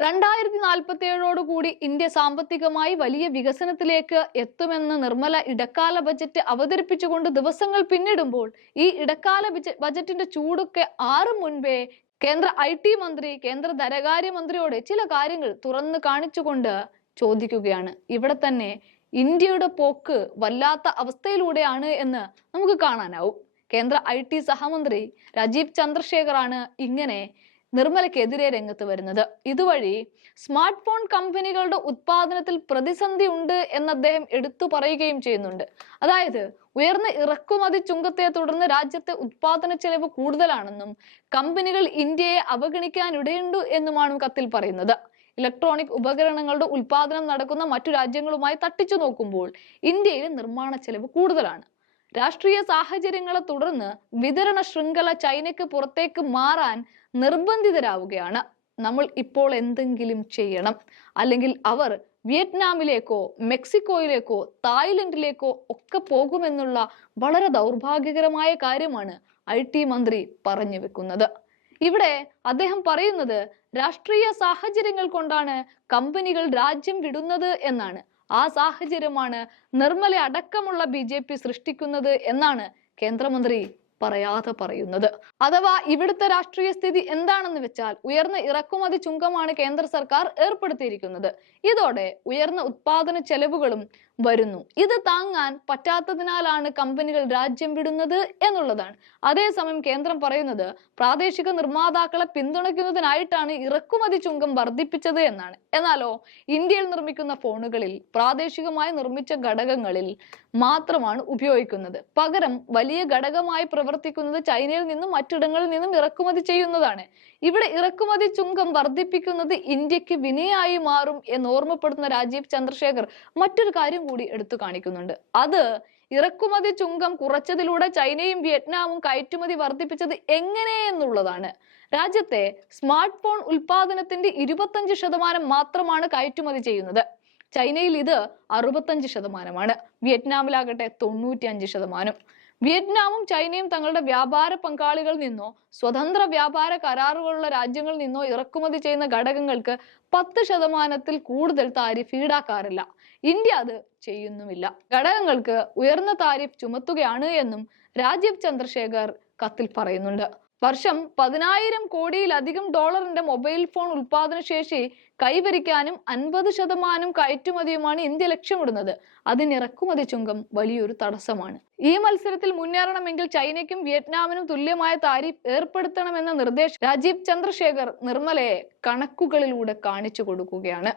രണ്ടായിരത്തി നാൽപ്പത്തി ഏഴോടുകൂടി ഇന്ത്യ സാമ്പത്തികമായി വലിയ വികസനത്തിലേക്ക് എത്തുമെന്ന് നിർമ്മല ഇടക്കാല ബജറ്റ് അവതരിപ്പിച്ചുകൊണ്ട് ദിവസങ്ങൾ പിന്നിടുമ്പോൾ ഈ ഇടക്കാല ബജ- ബജറ്റിന്റെ ചൂടൊക്കെ ആറ് മുൻപേ കേന്ദ്ര ഐ ടി മന്ത്രി കേന്ദ്ര ധനകാര്യ മന്ത്രിയോട് ചില കാര്യങ്ങൾ തുറന്നു കാണിച്ചുകൊണ്ട് ചോദിക്കുകയാണ്. ഇവിടെ തന്നെ ഇന്ത്യയുടെ പോക്ക് വല്ലാത്ത അവസ്ഥയിലൂടെയാണ് എന്ന് നമുക്ക് കാണാനാവും. കേന്ദ്ര ഐ ടി സഹമന്ത്രി രാജീവ് ചന്ദ്രശേഖറാണ് ഇങ്ങനെ നിർമ്മലയ്ക്കെതിരെ രംഗത്ത് വരുന്നത്. ഇതുവഴി സ്മാർട്ട് ഫോൺ കമ്പനികളുടെ ഉത്പാദനത്തിൽ പ്രതിസന്ധി ഉണ്ട് എന്ന് അദ്ദേഹം എടുത്തു പറയുകയും ചെയ്യുന്നുണ്ട്. അതായത് ഉയർന്ന ഇറക്കുമതി ചുങ്കത്തെ തുടർന്ന് രാജ്യത്തെ ഉത്പാദന ചെലവ് കൂടുതലാണെന്നും കമ്പനികൾ ഇന്ത്യയെ അവഗണിക്കാനിടയുണ്ട് എന്നുമാണ് കത്തിൽ പറയുന്നത്. ഇലക്ട്രോണിക് ഉപകരണങ്ങളുടെ ഉത്പാദനം നടക്കുന്ന മറ്റു രാജ്യങ്ങളുമായി തട്ടിച്ചു നോക്കുമ്പോൾ ഇന്ത്യയിലെ നിർമ്മാണ ചെലവ് കൂടുതലാണ്. രാഷ്ട്രീയ സാഹചര്യങ്ങളെ തുടർന്ന് വിതരണ ശൃംഖല ചൈനയ്ക്ക് പുറത്തേക്ക് മാറാൻ നിർബന്ധിതരാവുകയാണ്. നമ്മൾ ഇപ്പോൾ എന്തെങ്കിലും ചെയ്യണം. അല്ലെങ്കിൽ അവർ വിയറ്റ്നാമിലേക്കോ മെക്സിക്കോയിലേക്കോ തായ്ലൻഡിലേക്കോ ഒക്കെ പോകുമെന്നുള്ള വളരെ ദൗർഭാഗ്യകരമായ കാര്യമാണ് ഐ ടി മന്ത്രി പറഞ്ഞു വെക്കുന്നത്. ഇവിടെ അദ്ദേഹം പറയുന്നത് രാഷ്ട്രീയ സാഹചര്യങ്ങൾ കൊണ്ടാണ് കമ്പനികൾ രാജ്യം വിടുന്നത് എന്നാണ്. ആ സാഹചര്യമാണ് നിർമ്മല അടക്കമുള്ള ബി സൃഷ്ടിക്കുന്നത് എന്നാണ് കേന്ദ്രമന്ത്രി പറയാതെ പറയുന്നത്. അഥവാ ഇവിടുത്തെ രാഷ്ട്രീയ സ്ഥിതി എന്താണെന്ന് വെച്ചാൽ ഉയർന്ന ഇറക്കുമതി ചുങ്കമാണ് കേന്ദ്ര സർക്കാർ ഏർപ്പെടുത്തിയിരിക്കുന്നത്. ഇതോടെ ഉയർന്ന ഉത്പാദന ചെലവുകളും വരുന്നു. ഇത് താങ്ങാൻ പറ്റാത്തതിനാലാണ് കമ്പനികൾ രാജ്യം വിടുന്നത് എന്നുള്ളതാണ്. അതേസമയം കേന്ദ്രം പറയുന്നത് പ്രാദേശിക നിർമ്മാതാക്കളെ പിന്തുണയ്ക്കുന്നതിനായിട്ടാണ് ഇറക്കുമതി ചുങ്കം വർദ്ധിപ്പിച്ചത് എന്നാണ്. എന്നാലോ ഇന്ത്യയിൽ നിർമ്മിക്കുന്ന ഫോണുകളിൽ പ്രാദേശികമായി നിർമ്മിച്ച ഘടകങ്ങളിൽ മാത്രമാണ് ഉപയോഗിക്കുന്നത്. പകരം വലിയ ഘടകമായി പ്രവർത്തിക്കുന്നത് ചൈനയിൽ നിന്നും മറ്റിടങ്ങളിൽ നിന്നും ഇറക്കുമതി ചെയ്യുന്നതാണ്. ഇവിടെ ഇറക്കുമതി ചുങ്കം വർദ്ധിപ്പിക്കുന്നത് ഇന്ത്യയ്ക്ക് വിനയായി മാറും എന്ന് ഓർമ്മപ്പെടുത്തുന്ന രാജീവ് ചന്ദ്രശേഖർ മറ്റൊരു കാര്യം കൂടി എടുത്തു കാണിക്കുന്നുണ്ട്. അത് ഇറക്കുമതി ചുങ്കം കുറച്ചതിലൂടെ ചൈനയും വിയറ്റ്നാമും കയറ്റുമതി വർദ്ധിപ്പിച്ചത് എങ്ങനെ എന്നുള്ളതാണ്. രാജ്യത്തെ സ്മാർട്ട് ഫോൺ ഉൽപാദനത്തിന്റെ ഇരുപത്തഞ്ച് ശതമാനം മാത്രമാണ് കയറ്റുമതി ചെയ്യുന്നത്. ചൈനയിൽ ഇത് അറുപത്തഞ്ച് ശതമാനമാണ്. വിയറ്റ്നാമിലാകട്ടെ തൊണ്ണൂറ്റി അഞ്ച് ശതമാനം. വിയറ്റ്നാമും ചൈനയും തങ്ങളുടെ വ്യാപാര പങ്കാളികളിൽ നിന്നോ സ്വതന്ത്ര വ്യാപാര കരാറുകളുള്ള രാജ്യങ്ങളിൽ നിന്നോ ഇറക്കുമതി ചെയ്യുന്ന ഘടകങ്ങൾക്ക് പത്ത് ശതമാനത്തിൽ കൂടുതൽ താരിഫ് ഈടാക്കാറില്ല. ഇന്ത്യ അത് ചെയ്യുന്നുമില്ല. ഘടകങ്ങൾക്ക് ഉയർന്ന താരിഫ് ചുമത്തുകയാണ് എന്നും രാജീവ് ചന്ദ്രശേഖർ കത്തിൽ പറയുന്നുണ്ട്. വർഷം പതിനായിരം കോടിയിലധികം ഡോളറിന്റെ മൊബൈൽ ഫോൺ ഉൽപാദന ശേഷി കൈവരിക്കാനും അൻപത് ശതമാനം കയറ്റുമതിയുമാണ് ഇന്ത്യ ലക്ഷ്യമിടുന്നത്. അതിന് ഇറക്കുമതി ചുങ്കം വലിയൊരു തടസ്സമാണ്. ഈ മത്സരത്തിൽ മുന്നേറണമെങ്കിൽ ചൈനയ്ക്കും വിയറ്റ്നാമിനും തുല്യമായ താരിഫ് ഏർപ്പെടുത്തണമെന്ന നിർദ്ദേശം രാജീവ് ചന്ദ്രശേഖർ നിർമ്മലയെ കണക്കുകളിലൂടെ കാണിച്ചു കൊടുക്കുകയാണ്.